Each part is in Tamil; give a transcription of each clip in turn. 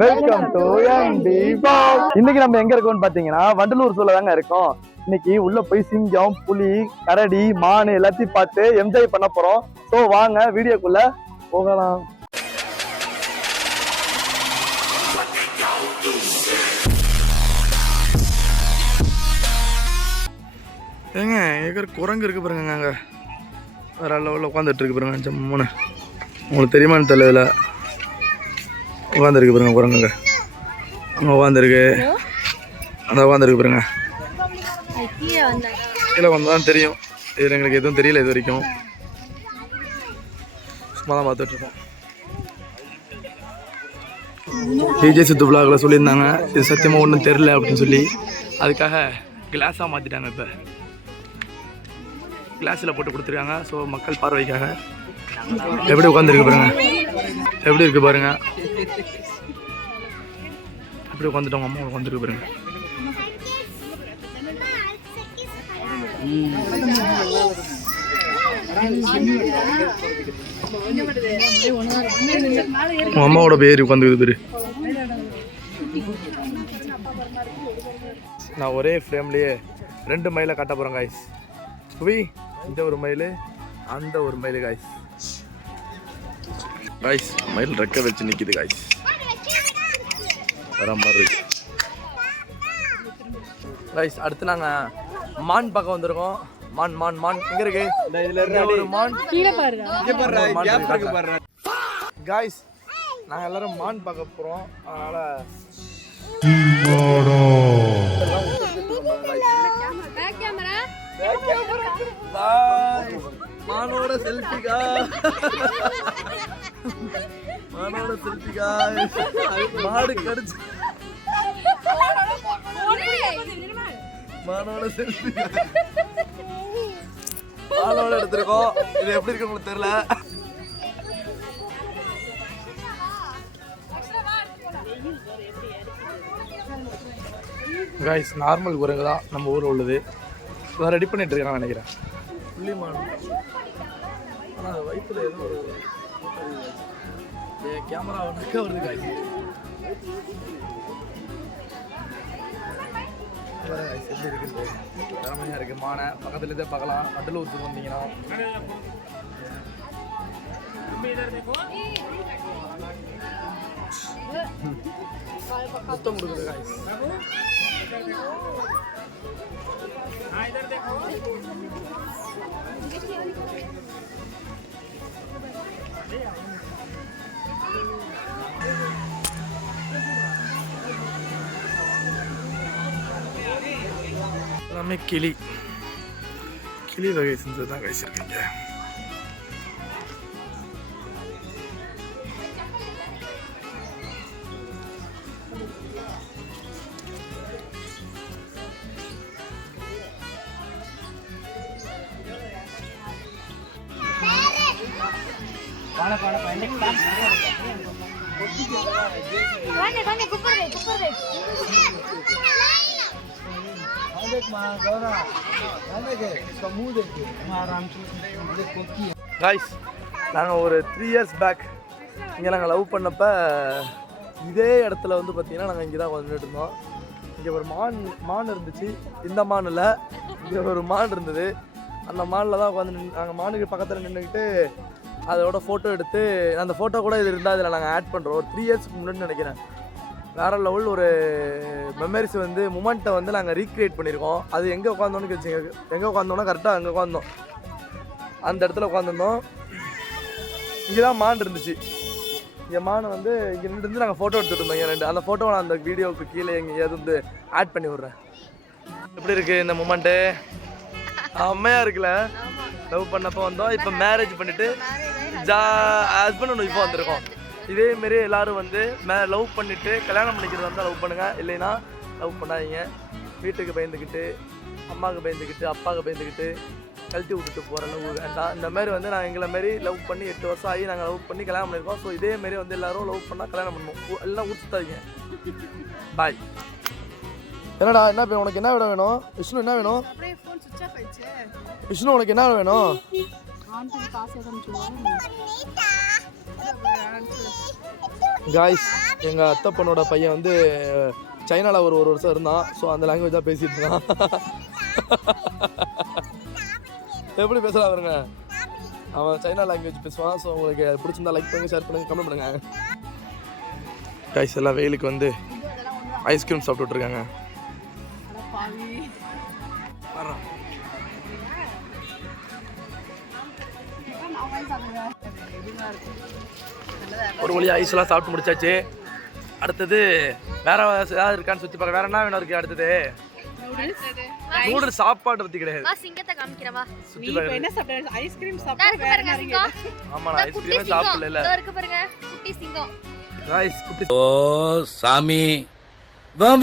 வெல்கம் டு எம்டி பால். இன்னைக்கு நம்ம எங்க இருக்கோம்னு பாத்தீங்கன்னா வண்டலூர் சூழல தாங்க இருக்கோம். இன்னைக்கு உள்ள போய் சிங்கம், புலி, கரடி, மான் எல்லாத்தையும் பார்த்து என்ஜாய் பண்ண போறோம். சோ வாங்க வீடியோக்குள்ள போகலாம். ஏங்க எங்க குரங்கு இருக்கு பாருங்க, அங்க வேற லெவலில் உட்காந்துட்டு இருக்கு பாருங்க. ஜம்முன்னு உங்களுக்கு தெரியுமான்னு தெரியல, உட்காந்துருக்கு பாருங்க குரங்குங்க. அங்கே உட்காந்துருக்கு, அந்த உட்காந்துருக்கு பாருங்க. கீழே வந்தால் தெரியும். இது எங்களுக்கு எதுவும் தெரியல இது வரைக்கும், சும்மா தான் பார்த்துட்ருக்கோம். விஜய் சித்து விழாவில் சொல்லியிருந்தாங்க இது சத்தியமாக ஒன்றும் தெரில அப்படின்னு சொல்லி, அதுக்காக கிளாஸாக மாற்றிட்டாங்க. இப்போ கிளாஸில் போட்டு கொடுத்துருக்காங்க. ஸோ மக்கள் பார்வைக்காக. எப்படி உட்காந்துருக்கு பாருங்க, எப்படி இருக்கு பாருங்க, எப்படி உட்காந்துட்டோம். அம்மா உட்காந்துருக்கு பாருங்க. உங்க அம்மாவோட பேர் உட்காந்துக்குது பேரு. நான் ஒரே ஃப்ரேம்லேயே 2 மயிலை காட்ட போகிறேன் காய்ஸ். புவி, இந்த ஒரு மயில், அந்த ஒரு மயில் காய்ஸ். காய்ஸ் மயில் ரெக்க வச்சு நிற்கிது காய்ஸ், வர மாதிரி இருக்கு காய்ஸ். அடுத்து நாங்கள் மான் பார்க்க வந்திருக்கோம். மான் மான் மான் எங்க இருக்கு? ஒரு மான் காய்ஸ். நாங்கள் எல்லாரும் மான் பார்க்க போகிறோம். அதனால மானோட செல்ஃபிகா, மானோட செல்ஃபிகா. மாடு கடிச்சு மானோட செல்ஃபி, மானோட எடுத்திருக்கோம். இது எப்படி இருக்கு உங்களுக்கு தெரியல. காய்ஸ் நார்மல் குரங்கு தான் நம்ம ஊரில் உள்ளது. இதை ரெடி பண்ணிட்டு இருக்காங்க நினைக்கிறேன். புள்ளி மான், ஆனால் வயிற்றுல ஏதோ ஒரு கேமரா ஒன்றுக்க வருது காய்ஸ். எப்படி இருக்குது, திறமையாக இருக்குது. மானை பக்கத்துலேருந்தே பார்க்கலாம். வண்டலூருக்கு வந்தீங்கன்னா முத்தம் கொடுக்குது காய்ஸ். எல்லாமே கிளி, கிளி வகை செஞ்சது தான் கழிச்சிருக்கீங்க. காய்ஸ் நாங்கள் ஒரு 3 years பேக் இங்கே நாங்கள் லவ் பண்ணப்ப இதே இடத்துல வந்து பார்த்தீங்கன்னா நாங்கள் இங்கே தான் வந்துட்டு இருந்தோம். இங்கே ஒரு மான் இருந்துச்சு. இந்த மான் இல்லை, இங்கே ஒரு மான் இருந்தது. அந்த மானில் தான் உட்காந்து நாங்கள் மானுக்கு பக்கத்தில் நின்றுக்கிட்டு அதோட ஃபோட்டோ எடுத்து, அந்த ஃபோட்டோ கூட இது இருந்தால் அதில் நாங்கள் ஆட் பண்ணுறோம். ஒரு 3 yearsக்கு முன்னாடி நினைக்கிறேன். வேறு லெவல் ஒரு மெமரிஸ் வந்து மூமெண்ட்டை வந்து நாங்கள் ரீக்ரியேட் பண்ணியிருக்கோம். அது எங்கே உட்காந்தோன்னு கேச்சிங்க, எங்கே உட்காந்தோன்னா கரெக்டாக அங்கே உட்காந்தோம். அந்த இடத்துல உட்காந்துருந்தோம். இங்கே தான் மான் இருந்துச்சு. இங்கே மானை வந்து இங்கே நின்று நாங்கள் ஃபோட்டோ எடுத்துகிட்டு இருந்தோம். இங்கே 2 அந்த ஃபோட்டோவை நான் அந்த வீடியோவுக்கு கீழே எங்கேயாவது வந்து ஆட் பண்ணி விட்றேன். எப்படி இருக்குது இந்த மூமெண்ட்டு? அம்மையாக இருக்குல்ல. லவ் பண்ணப்போ வந்தோம், இப்போ மேரேஜ் பண்ணிவிட்டு ஹஸ்பண்ட் ஒன்று இப்போ வந்திருக்கோம். இதேமாரி எல்லோரும் வந்து லவ் பண்ணிவிட்டு கல்யாணம் பண்ணிக்கிறது வந்தால் லவ் பண்ணுங்கள், இல்லைன்னா லவ் பண்ணாதீங்க. வீட்டுக்கு பயந்துக்கிட்டு, அம்மாவுக்கு பயந்துக்கிட்டு, அப்பாவுக்கு பயந்துக்கிட்டு கழட்டி விட்டுட்டு போகிற லவ் வேண்டாம். இந்த மாதிரி வந்து நான் எங்களை மாரி லவ் பண்ணி 8 வருஷம் ஆகி நாங்கள் லவ் பண்ணி கல்யாணம் பண்ணியிருக்கோம். ஸோ இதேமாரி வந்து எல்லோரும் லவ் பண்ணால் கல்யாணம் பண்ணணும். எல்லாம் ஊற்றுத்தாதீங்க. பாய். என்னடா என்ன உனக்கு என்ன விட வேணும்? விஷ்ணு என்ன வேணும்? விஷ்ணு உனக்கு என்ன வேணும்? காய்ஸ் எங்கள் அத்தை பொண்ணோட பையன் வந்து சைனாவில் ஒரு வருஷம் இருந்தான். ஸோ அந்த லாங்குவேஜ் தான் பேசிகிட்டு இருக்கான். எப்படி பேசலாம் பாருங்க, அவன் சைனா லாங்குவேஜ் பேசுவான். ஸோ உங்களுக்கு பிடிச்சிருந்தா லைக் பண்ணுங்கள், ஷேர் பண்ணுங்கள், கமெண்ட் பண்ணுங்கள். காய்ஸ் எல்லாம் வெயிலுக்கு வந்து ஐஸ்கிரீம் சாப்பிட்டுட்ருக்காங்க. ஒரு வழி ஐஸ்லாம் சாப்பிட்டு முடிச்சாச்சு. அடுத்தது வேற ஏதாவது இருக்கான்னு சுற்றி பார்க்க. வேற என்ன வேணும் இருக்கு? அடுத்தது நூடுல்ஸ். சாப்பாடு பற்றி கிடையாது. ஆமா ஐஸ்கிரீமே சாப்பிடல. ஓ சாமி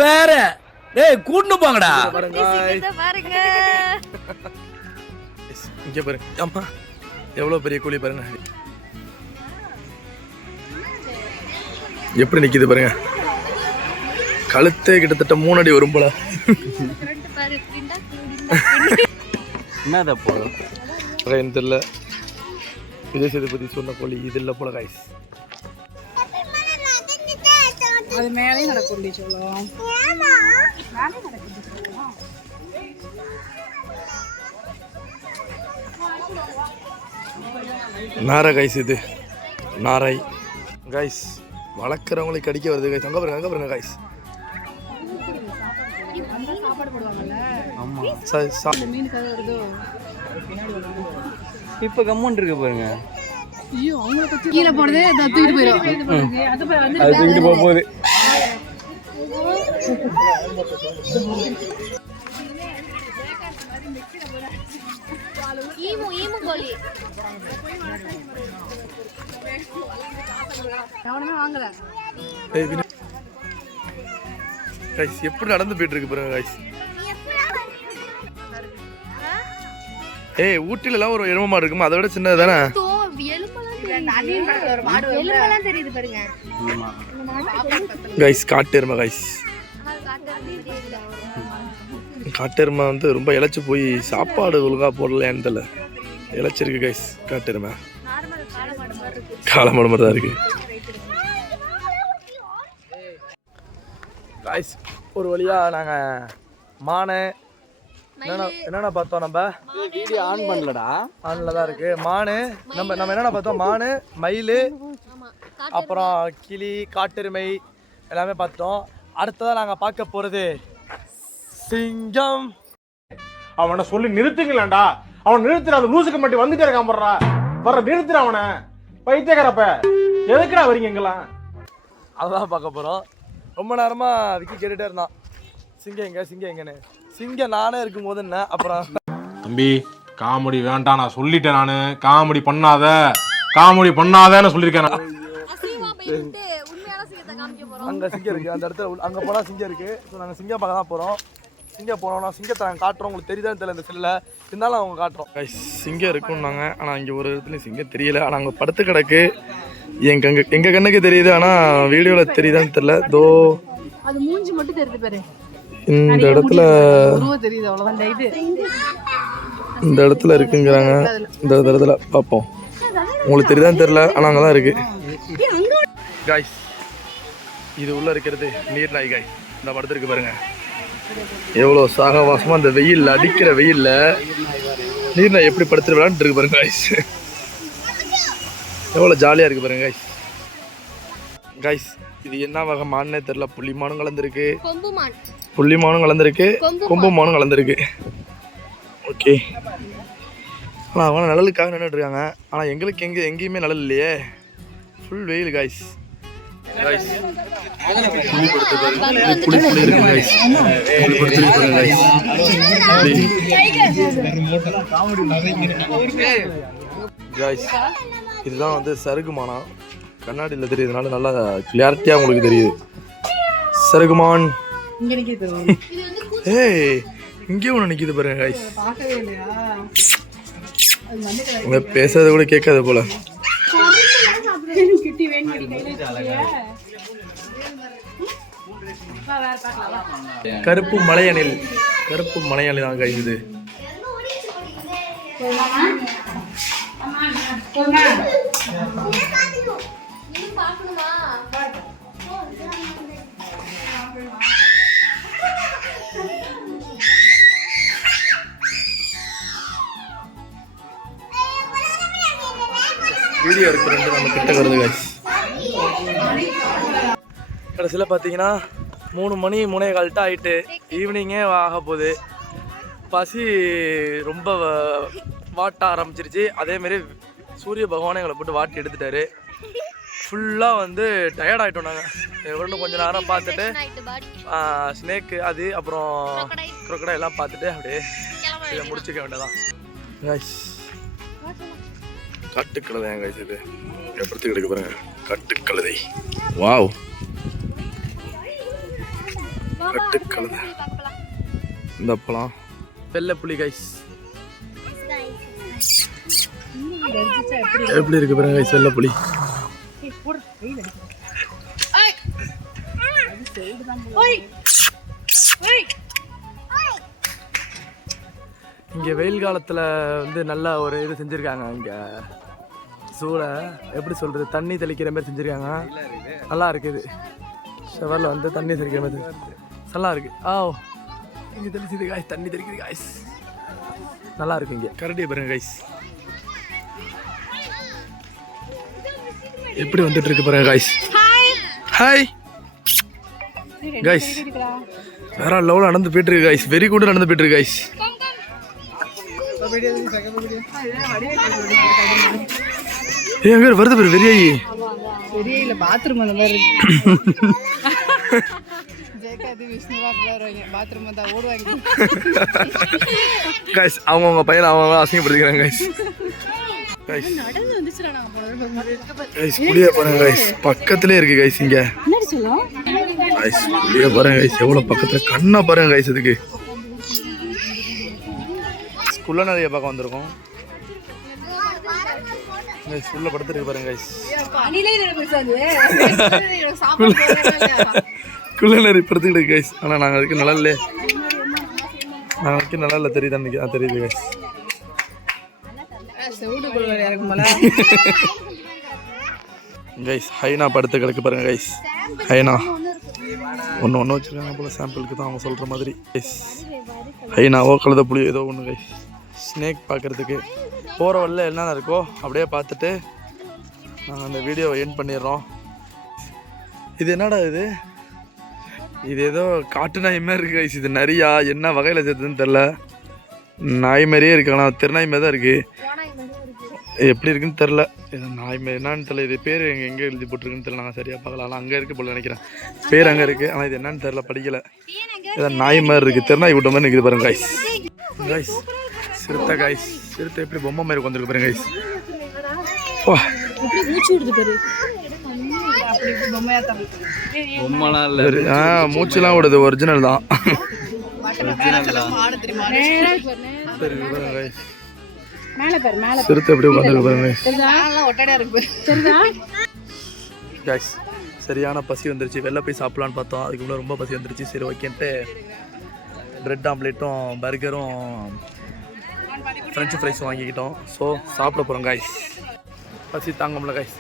வேற கூட்டு போங்கடா. இங்க பாருங்க, அம்மா எவ்வளவு பெரிய கோழி பாருங்க, எப்படி நிக்குது பாருங்க. கழுத்தே கிட்டத்தட்ட 3 அடி வரும் போல. என்னத போல தெரியல. விஜய் சேதுபதி சொன்ன கோழி இது இல்ல போல காய்ஸ். அது மேலே நடக்கும்டி சொல்லுவோம். நாரை காய்ஸ், இது நாரை காய்ஸ். வளர்க்குறவங்களுக்கு கடிக்க வருது காய்ஸ். அங்கே பாருங்க, அங்கே பாருங்க காய்ஸ். இப்ப கம்மன் இருக்கு பாருங்க. கீழே போனதே தூக்கிட்டு போயிடும். அது தூக்கிட்டு போகுது. எப்படி நடந்து போயிட்டு இருக்கு பாருங்க காய்ஸ். ஊட்டில எல்லாம் ஒரு எருமை மாடு இருக்குமா, அதை விட சின்னது தானே. காட்டு எருமை காய்ஸ். காட்டு எருமை வந்து ரொம்ப இழைச்சு போய் சாப்பாடு ஒழுங்கா போடலையான்னு தெரியல. இழைச்சிருக்கு காய்ஸ். காட்டு எருமை காளமாடு மாதிரி தான் இருக்கு காய்ஸ். ஒரு வழியா நாங்க மானை என்னென்ன பார்த்தோம். நம்ம வீடியோ ஆன் பண்ணலடா, ஆன்ல தான் இருக்கு. மானு நம்ம என்னென்ன பார்த்தோம், மானு, மயில், அப்புறம் கிளி, காட்டெருமை எல்லாமே பார்த்தோம். அடுத்ததான் நாங்கள் பார்க்க போகிறது சிங்கம். அவனை சொல்லி நிறுத்துங்களேன்டா. அவன் நிறுத்துற, அந்த லூசுக்கு மட்டும் வந்துட்டே இருக்கான். வர்ற நிறுத்துற அவனை. பைத்தியக்காரப்ப எதுக்குடா வரீங்க எங்கெல்லாம்? அதான் பார்க்க போகிறோம். ரொம்ப நேரமாக விக்கி கேட்டுகிட்டே இருந்தான், சிங்கம் எங்க சிங்கம் எங்கன்னு. சிங்கம் நானே இருக்கும்போது என்ன அப்புறம் தம்பி காமெடி வேண்டாம், நான் சொல்லிட்டேன். நானு காமெடி பண்ணாதன்னு சொல்லியிருக்கேன். அங்கே சிங்கம் இருக்குது, அந்த இடத்துல அங்கே போனால் சிங்கம் இருக்குது. ஸோ நாங்கள் சிங்கம் பார்க்க தான் போகிறோம். சிங்கம் போனோம்னா சிங்கத்தை நாங்கள் காட்டுறோம். உங்களுக்கு தெரியுதான்னு தெரியல இந்த செல்லில், இருந்தாலும் அவங்க காட்டுறோம். சிங்கம் இருக்குன்னாங்க, ஆனால் இங்கே ஒரு இடத்துல சிங்கம் தெரியல. ஆனால் அங்கே படுத்து கிடக்கு. எங்கள் கண்ணுக்கு தெரியுது, ஆனால் வீடியோவில் தெரியுதான்னு தெரியல. தோ அது மூஞ்சி மட்டும் தெரியுது பாரு. இந்த இடத்துல தெரியுது, அவ்வளோதான். இந்த இடத்துல இருக்குங்கிறாங்க. இந்த இடத்துல பார்ப்போம். உங்களுக்கு தெரியுதான்னு தெரியல, ஆனால் அங்கே தான் இருக்கு காய்ஸ். இது உள்ள இருக்கிறது நீர்நாய் காய். இந்த படத்திற்கு பாருங்க எவ்வளோ சாகவாசமாக அந்த வெயில் அடிக்கிற வெயில்ல நீர்நாய் எப்படி படுத்துட்டு விளையாண்டு இருக்கு பாருங்க காய்ஸ். எவ்வளோ ஜாலியாக இருக்கு பாருங்க காய்ஸ். காய்ஸ் இது என்ன வகை மானே தெரியல. புள்ளிமானும் கலந்துருக்கு, புள்ளிமானும் கலந்துருக்கு, கொம்பு மானும் கலந்துருக்கு. ஓகே, ஆனால் அவங்க நிழலுக்காக நின்றுட்டு இருக்காங்க. ஆனால் எங்களுக்கு எங்கேயுமே நிழல் இல்லையே, ஃபுல் வெயில் காய்ஸ். காய்ஸ் புளி படுத்து பாருங்க, புளி இருக்கு காய்ஸ். புளி படுத்து பாருங்க காய்ஸ். இதுதான் வந்து சருகுமானா. கண்ணாடியில் தெரியுதுனால நல்லா கிளியாரிட்டியாக உங்களுக்கு தெரியுது. சருகுமான் இங்கே ஒன்று நிற்கிது பாருங்க காய்ஸ். உங்க பேசுறது கூட கேட்காது போல. கருப்பு மலையணில், கருப்பு மலையணில் தான் காய்ஸ். இது வீடியோ இருக்கு ரெண்டு நம்ம கிட்ட வருது guys. கடைசியில் பார்த்தீங்கன்னா 3 மணி 3:15 ஆகிட்டு ஈவினிங்கே ஆக போகுது. பசி ரொம்ப வாட்ட ஆரம்பிச்சிருச்சு. அதேமாரி சூரிய பகவானை எங்களை போட்டு வாட்டி எடுத்துட்டாரு. ஃபுல்லாக வந்து டயர்ட் ஆகிட்டோம் நாங்கள். இன்னும் கொஞ்சம் நேரம் பார்த்துட்டு ஸ்னேக்கு அது அப்புறம் crocodile எல்லாம் பார்த்துட்டு அப்படியே இதை முடிச்சுக்க வேண்டியதான். கட்டுக்கழுதை கைஸ், இது எப்படி கிடைக்க பாருங்க. கட்டுக்கழுதை, வாவ், கட்டுக்கழுதை. இந்த பழம் வெள்ளை புலி கைஸ், எப்படி இருக்கு பாருங்க கைஸ் வெள்ளை புலி. இங்கே வெயில் காலத்தில் வந்து நல்ல ஒரு இது செஞ்சுருக்காங்க. இங்கே சூளை எப்படி சொல்கிறது, தண்ணி தெளிக்கிற மாதிரி செஞ்சுருக்காங்க. நல்லா இருக்குது. ஷவரில் வந்து தண்ணி தெளிக்கிற மாதிரி நல்லா இருக்குது. இங்கே தெளிச்சுது காய்ஸ், தண்ணி தெளிக்குது காய்ஸ், நல்லா இருக்கு. இங்கே கரடியை பாருங்க காய்ஸ், எப்படி வந்துட்டு இருக்கு பாருங்க காய்ஸ். ஹாய் காய்ஸ், வேற லெவலில் நடந்து போயிட்டு இருக்கு காய்ஸ். வெரி குட் நடந்து போயிட்டு இருக்கு காய்ஸ். எங்க வருது பேர் வெறியாயி பெரிய பாத்ரூம் அந்த மாதிரி பாத்ரூம் தான் ஓடுவாங்க கைஸ். அவங்கவுங்க பையன் அவங்க அசிங்கப்படுத்திக்கிறாங்க கைஸ். கைஸ் கைஸ் குளிய பாருங்க கைஸ், பக்கத்துலேயே இருக்கு கைஸ். இங்க கைஸ் குளிய பாருங்க கைஸ், எவ்வளோ பக்கத்தில். கண்ணா பாருங்க கைஸ். இதுக்கு குள்ள நிறைய பார்க்க வந்திருக்கோம் கைஸ். உள்ள படுத்துருக்கு பாருங்க கைஸ். குள்ள நிறைய படுத்துக்கிட்டு கைஸ். ஆனால் நாங்கள் அதுக்கு நல்லா இல்லை, நாளைக்கு நல்லா இல்லை. தெரியுது அன்னைக்கு தெரியுது கைஸ். கைஸ் ஹைனா படுத்து கிடக்கு பாருங்க கைஸ். ஹைனா ஒன்று வச்சுருக்காங்க போல, சாம்பிளுக்கு தான் அவங்க சொல்கிற மாதிரி கைஸ். ஹைனாவோ கழுத புளியோ ஏதோ ஒன்று கைஸ். ஸ்னேக் பார்க்குறதுக்கு போகிற வழியில் என்னென்ன இருக்கோ அப்படியே பார்த்துட்டு நாங்கள் அந்த வீடியோவை எண்ட் பண்ணிடுறோம். இது என்னடா இது, இது ஏதோ காட்டு நாய் மாதிரி இருக்குது கைஸ். இது நிறையா என்ன வகையில் சேர்த்துன்னு தெரில. நாய் மாதிரியே இருக்கு, ஆனால் திருநாய் மாதிரி தான் இருக்குது. எப்படி இருக்குன்னு தெரில. நாய் மாதிரி என்னன்னு தெரில. இது பேர் எங்கே எழுதி போட்டிருக்குன்னு தெரில. நாங்கள் சரியாக பார்க்கலாம். ஆனால் அங்கே இருக்குது போல நினைக்கிறேன். பேர் அங்கே இருக்குது, ஆனால் இது என்னன்னு தெரில, படிக்கலை. ஏதோ நாய் மாதிரி இருக்குது, திருநாய் விட்ட மாதிரி நிற்குது பாருங்க கைஸ். கைஸ் சிறுத்தை கைஸ், சிறுத்தை எப்படி பொம்மை மாதிரி உட்காந்துருக்கு பாருங்க கைஸ். வா மூச்சுலாம் விடுது, ஒரிஜினல் தான். சிறுத்தை எப்படி உட்காந்துருக்கு பாருங்க கைஸ். சரியான பசி வந்துருச்சு. வெளில போய் சாப்பிடலான்னு பார்த்தோம், அதுக்கு முன்னாடி ரொம்ப பசி வந்துருச்சு. சரி ஓகேன்ட்டு பிரெட் ஆம்லேட்டும் பர்கரும் ஃப்ரெஞ்சு ஃப்ரைஸும் வாங்கிக்கிட்டோம். ஸோ சாப்பிட போகிறோம் காய்ஸ். பசி தாங்க முடியல காய்ஸ்.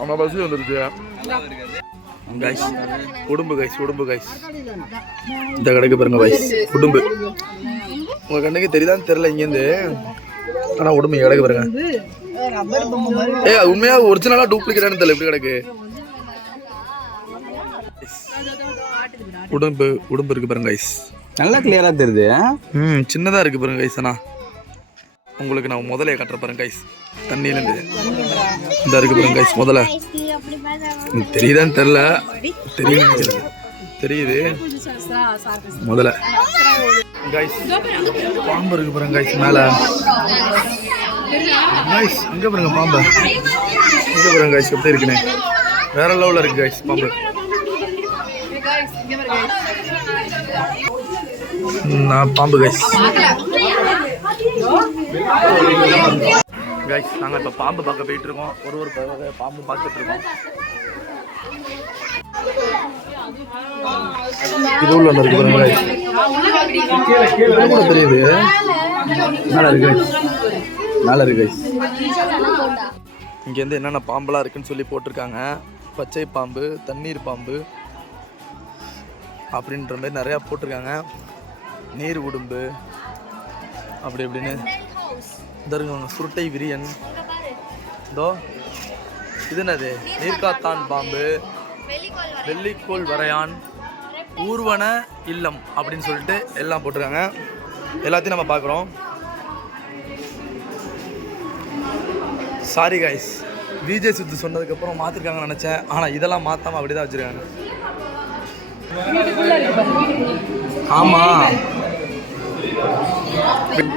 ஆமாம் பசி வந்துருச்சு கைஸ். உடும்பு கைஸ், உடும்பு கைஸ். இந்த கடைக்கு பாருங்க கைஸ், உடும்பு. உங்கள் கண்ணுக்கு தெரியுதான்னு தெரில இங்கேருந்து, ஆனால் உடும்பு இங்கே கிடக்கு பாருங்க. உண்மையாக ஒரிஜினலாக டூப்ளிகேட்டானு தெரியல, எப்படி கிடக்கு. உடும்பு உடும்பு இருக்கு பாருங்க கைஸ், நல்லா கிளியரா தெரியுது. சின்னதாக இருக்கு பாருங்க கைஸ். ஆனால் உங்களுக்கு நான் முதலையை கட்டுற பாருங்க கைஸ். தண்ணியிலேருந்து இந்த இருக்கு பாருங்க கைஸ். முதல்ல தெரியுதான்னு தெரில, தெரியுது தெரியுது முதல்ல கைஸ். பாம்பு இருக்கு பாருங்க கைஸ் மேலே கைஸ். இங்கே பாருங்க பாம்பு, இங்கே பாருங்க கைஸ் எப்படி இருக்குன்னு. வேற லெவலில் இருக்கு கைஸ் பாம்பு. நான் பாம்பு கைஸ். கைஸ் நாங்கள் இப்போ பாம்பு பார்க்க போயிட்டு இருக்கோம். ஒரு பாம்பு பார்த்துட்டு இருக்கோம். இது உள்ள இருக்கு பாருங்க. தெரியுது நல்லா இருக்கு கைஸ். இங்கேருந்து என்னென்ன பாம்பெல்லாம் இருக்குன்னு சொல்லி போட்டிருக்காங்க. பச்சை பாம்பு, தண்ணீர் பாம்பு அப்படின்ற மாதிரி நிறையா போட்டிருக்காங்க. நீர் உடும்பு அப்படி இப்படின்னு தருங்க. சுருட்டை விரியன், இதோ இது என்னது, நீர்காத்தான் பாம்பு, வெள்ளிக்கோள் வரையான், ஊர்வன இல்லம் அப்படின்னு சொல்லிட்டு எல்லாம் போட்டிருக்காங்க. எல்லாத்தையும் நம்ம பார்க்குறோம். சாரி கைஸ், விஜய் சித்து சொன்னதுக்கப்புறம் மாற்றிருக்காங்கன்னு நினச்சேன். ஆனால் இதெல்லாம் மாற்றாமல் அப்படி தான் வச்சுருக்காங்க. ஆமாம்,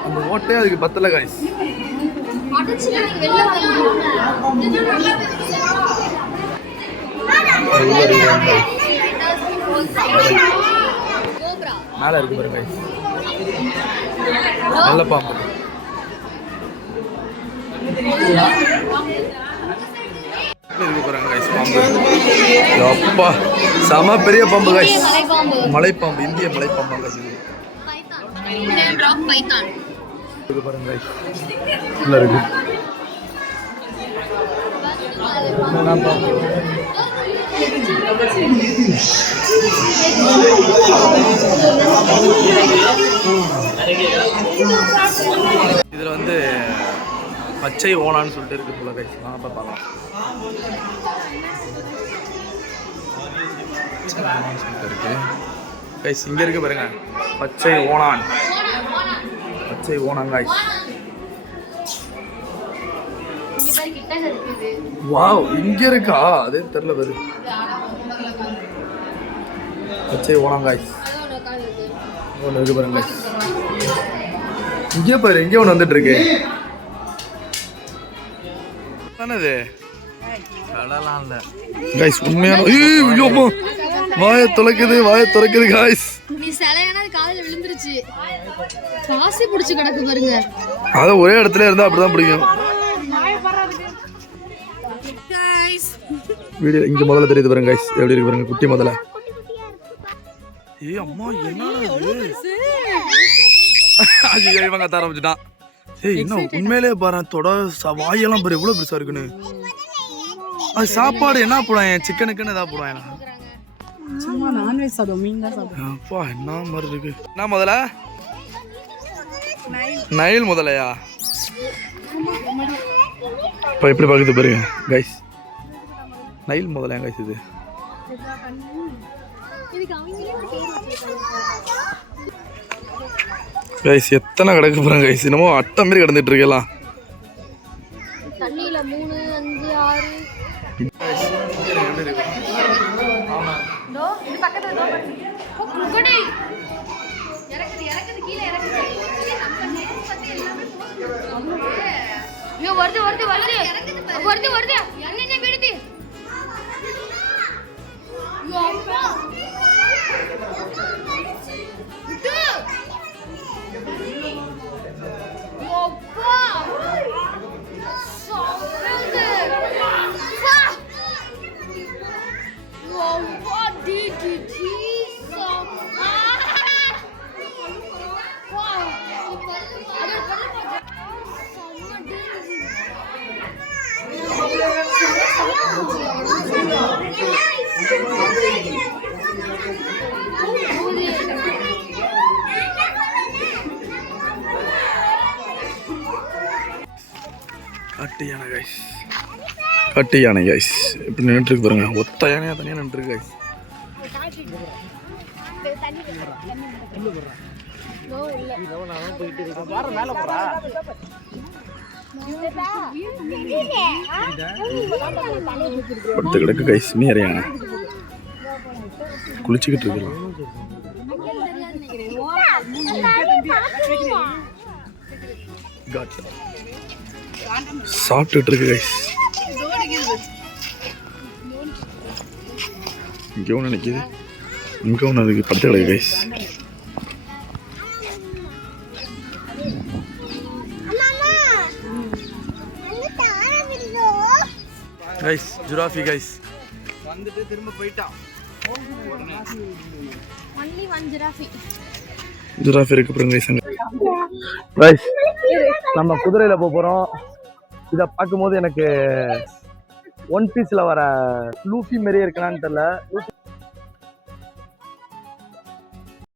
அந்த ஓட்டே அதுக்கு பத்தல கைஸ். மேல இருக்கு பாருங்க கைஸ், நல்ல பாம்பு. இருக்கு பாருங்க கைஸ் பாம்பு. அப்பா செம பெரிய பாம்பு கைஸ், மலைப்பாம்பு, இந்திய மலைப்பாம்பு கைஸ். இது பாருங்க கைஸ், உள்ள இருக்கு. இதுல வந்து பச்சை ஓனான்னு சொல்லிட்டு இருக்கு போல கைஸ். நான் அப்ப பார்க்கலாம். இருக்கு கைஸ், இங்க இருக்கு பாருங்க, பச்சை ஓனான். பச்சை ஓனான் கைஸ். வாவ், இங்க இருக்கா? அதே தெரியல பாரு. பச்சை ஓனான் கைஸ். ஒன்று இருக்கு பாருங்க கைஸ். இங்கே பாரு, இங்கே ஒன்று வந்துட்டு இருக்கு. என்னது கடலாம் இல்ல கைஸ், உண்மையான. ஐயோ, வாயை துளைக்குது கைஸ். நீ சிலையான காலையில விழுந்துருச்சு, பாசி பிடிச்சு கிடக்கு பாருங்க. அத ஒரே இடத்துல இருந்தா அப்படிதான் பிடிக்கும். வீடியோ இங்க முதல்ல தெரியுது பாருங்க கைஸ், எப்படி இருக்கு பாருங்க குட்டி முதல்ல. ஏய் அம்மா, என்ன ஐயோ, இவங்க கத்த ஆரம்பிச்சுட்டான். ஏய் என்ன உண்மையிலே பாரு, தொட வாயெல்லாம் பாரு எவ்வளவு பெருசா இருக்குன்னு. அது சாப்பாடு என்ன போடுவாங்க, சிக்கனுக்குன்னு ஏதாவது போடுவாங்க. சும்மா நான்வெஜ் சாப்பிடுவோம், மீன் தான் சாப்பிடுவோம். அப்பா என்ன மாதிரி இருக்கு. என்ன முதல்ல? நைல் முதலையா? இப்போ எப்படி பார்க்குது பாருங்க கைஸ், நைல் முதலையா கைஸ் இது. கைஸ் எத்தனை கிடக்கு பாருங்க கைஸ், என்னமோ அட்டை மாரி கிடந்துட்டு இருக்கலாம். தண்ணியில 3, 5, 6 வருது. என்ன விடுது? கட்டு யானை கைஸ் இப்படி நின்றுட்டு இருக்கு பாருங்க. ஒத்த யானையா தனியா நின்று இருக்கு கைஸ். படுத்து கிடக்கு கைஸ், மீற யானை குளிச்சுக்கிட்டு இருக்கலாம். சாப்பிட்டுட்டு இருக்கு கைஸ். இங்கே ஒன்று நிற்கிது, இங்கே ஒன்று இருக்கு, படுத்து கிடக்கு கைஸ். கைஸ் ஜிராஃபி கைஸ் வந்துட்டு திரும்ப போயிட்டான். Only one ஜிராஃபி. ஜிராஃபி இருக்கு பாருங்க கைஸ். நம்ம குதிரையில போறோம். இதை பார்க்கும்போது எனக்கு ஒன் பீஸ்ல வர லூஃபி மாதிரியே இருக்கலான்னு தெரியல.